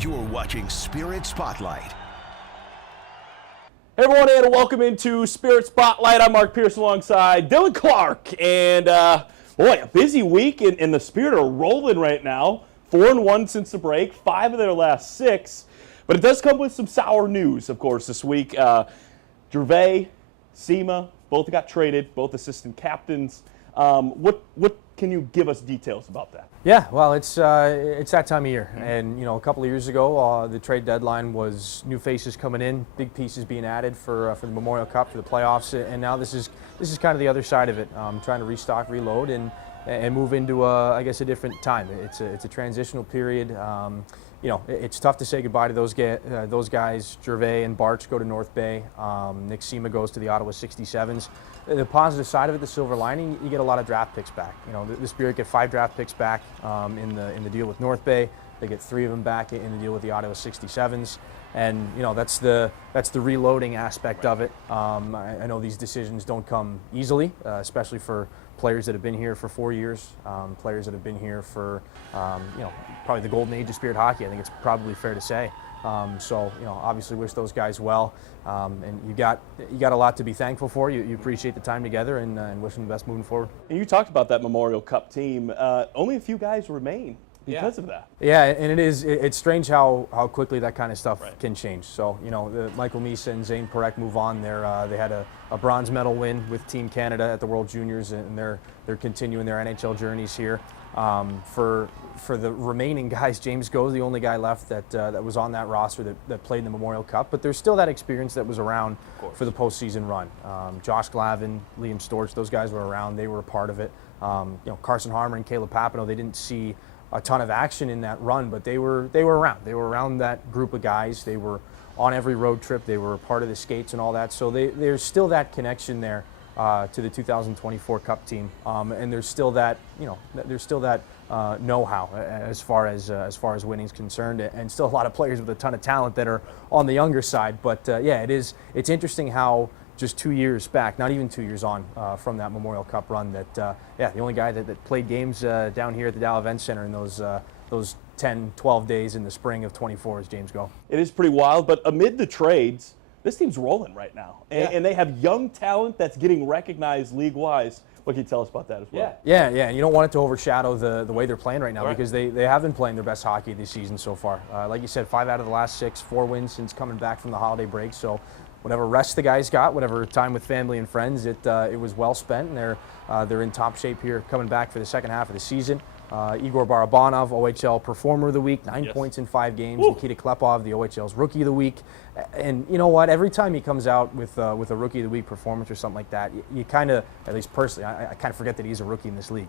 You're watching Spirit Spotlight. Hey everyone, and welcome into Spirit Spotlight. I'm Mark Pierce alongside Dylan Clark. And boy, a busy week, and the Spirit are rolling right now. 4-1 since the break, 5 of their last 6. But it does come with some sour news, of course, this week. Gervais, Sema, both got traded, both assistant captains. What can you give us details about that? Yeah, well, it's that time of year, and a couple of years ago, the trade deadline was new faces coming in, big pieces being added for the Memorial Cup, for the playoffs, and now this is kind of the other side of it, trying to restock, reload, and move into I guess a different time. It's a transitional period. It's tough to say goodbye to those guys. Gervais and Barch go to North Bay. Nick Sema goes to the Ottawa 67s. The positive side of it, the silver lining, you get a lot of draft picks back. The Spirit get 5 draft picks back in the deal with North Bay. They get 3 of them back in the deal with the Ottawa 67s. And that's the reloading aspect of it. I know these decisions don't come easily, especially for players that have been here for 4 years, players that have been here for probably the golden age of Spirit hockey. I think it's probably fair to say. Obviously wish those guys well, and you got a lot to be thankful for. You appreciate the time together, and wish them the best moving forward. And you talked about that Memorial Cup team. Only a few guys remain because of that. Yeah, and it's strange how quickly that kind of stuff can change. So the Michael Misa and Zane Perek move on. They had a bronze medal win with Team Canada at the World Juniors, and they're continuing their NHL journeys here. For the remaining guys, James Go's the only guy left that was on that roster that played in the Memorial Cup, but there's still that experience that was around for the postseason run. Josh Glavin, Liam Storch, those guys were around. They were a part of it. Carson Harmer and Caleb Papineau, they didn't see a ton of action in that run, but they were around. They were around that group of guys. They were on every road trip. They were a part of the skates and all that. So there's still that connection there to the 2024 Cup team, and there's still that know-how as far as winning is concerned, and still a lot of players with a ton of talent that are on the younger side. But it's interesting how just 2 years back, not even 2 years on from that Memorial Cup run, that the only guy that played games down here at the Dow Event Center in those 10, 12 days in the spring of 24 is James Go. It is pretty wild, but amid the trades, this team's rolling right now, and they have young talent that's getting recognized league-wise. What can you tell us about that as well? Yeah, and you don't want it to overshadow the way they're playing right now, because they have been playing their best hockey this season so far. Like you said, 5 out of the last 6, 4 wins since coming back from the holiday break. So whatever rest the guys got, whatever time with family and friends, it was well spent, and they're in top shape here coming back for the second half of the season. Igor Barabanov, OHL Performer of the Week, 9 points in 5 games. Nikita Klepov, the OHL's Rookie of the Week. And you know what? Every time he comes out with a Rookie of the Week performance or something like that, you kind of, at least personally, I kind of forget that he's a rookie in this league.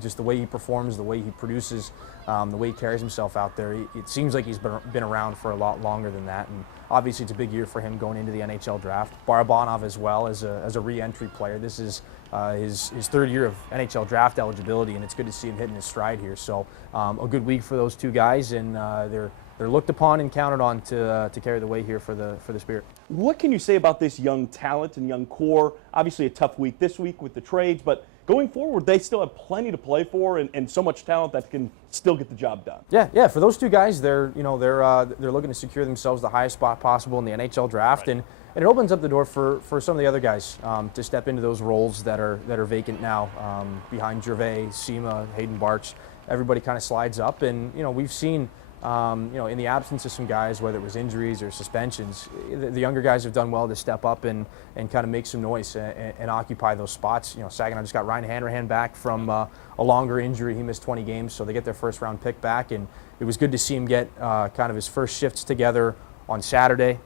Just the way he performs, the way he produces, the way he carries himself out there. It seems like he's been around for a lot longer than that. And obviously, it's a big year for him going into the NHL draft. Barabanov as well as a re-entry player. This is his 3rd year of NHL draft eligibility, and it's good to see him hitting his stride here. So a good week for those 2 guys, and they're looked upon and counted on to carry the way here for the Spirit. What can you say about this young talent and young core? Obviously a tough week this week with the trades, but going forward, they still have plenty to play for and so much talent that can still get the job done. Yeah. For those 2 guys, they're looking to secure themselves the highest spot possible in the NHL draft, and it opens up the door for some of the other guys to step into those roles that are vacant now behind Gervais, Sema, Hayden Barch. Everybody kind of slides up, and we've seen. In the absence of some guys, whether it was injuries or suspensions, the younger guys have done well to step up and kind of make some noise and occupy those spots. Saginaw just got Ryan Hanrahan back from a longer injury. He missed 20 games, so they get their first-round pick back, and it was good to see him get kind of his first shifts together on Saturday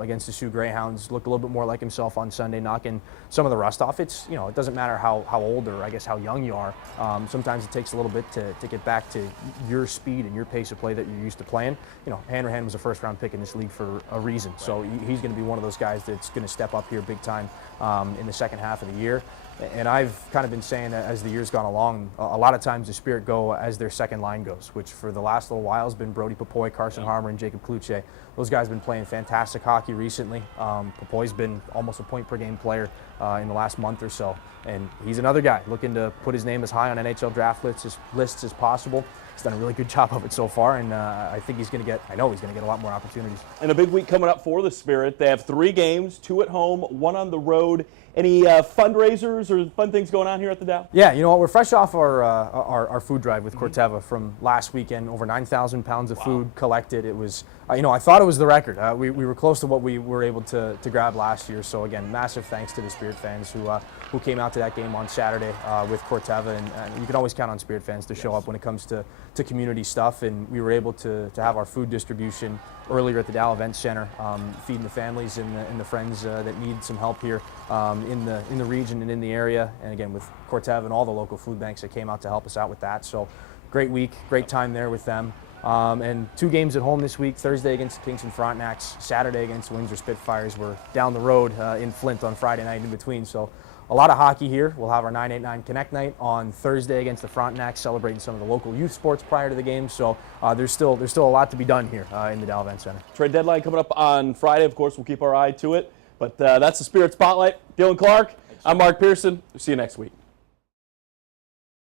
against the Sioux Greyhounds. Looked a little bit more like himself on Sunday, knocking some of the rust off. It doesn't matter how old or I guess how young you are. Sometimes it takes a little bit to get back to your speed and your pace of play that you're used to playing. Hanrahan was a first-round pick in this league for a reason, so he's going to be one of those guys that's going to step up here big time in the second half of the year. And I've kind of been saying that as the year's gone along, a lot of times the Spirit go as their second line goes, which for the last little while has been Brody Popoy, Carson Harmer, and Jacob Kluche. Those guys have been playing fantastic hockey recently. Popoy's been almost a point-per-game player in the last month or so. And he's another guy looking to put his name as high on NHL draft lists as possible. he's done a really good job of it so far, and I think he's going to get. I know he's going to get a lot more opportunities. And a big week coming up for the Spirit. They have 3 games, 2 at home, 1 on the road. Any fundraisers or fun things going on here at the Dow? Yeah, you know what? We're fresh off our food drive with Corteva from last weekend. Over 9,000 pounds of food collected. It was, I thought it was the record. We were close to what we were able to grab last year. So again, massive thanks to the Spirit fans who came out to that game on Saturday with Corteva. And you can always count on Spirit fans to show up when it comes to community stuff. And we were able to have our food distribution earlier at the Dow Event Center, feeding the families and the friends that need some help here in the region and in the area. And again, with Corteva and all the local food banks that came out to help us out with that. So great week, great time there with them. And 2 games at home this week, Thursday against Kingston Frontenacs, Saturday against Windsor Spitfires. We're down the road in Flint on Friday night in between. So a lot of hockey here. We'll have our 989 Connect night on Thursday against the Frontenacs, celebrating some of the local youth sports prior to the game. So there's still a lot to be done here in the Dow Event Center. Trade deadline coming up on Friday. Of course, we'll keep our eye to it. But that's the Spirit Spotlight. Dylan Clark, I'm Mark Pearson. See you next week.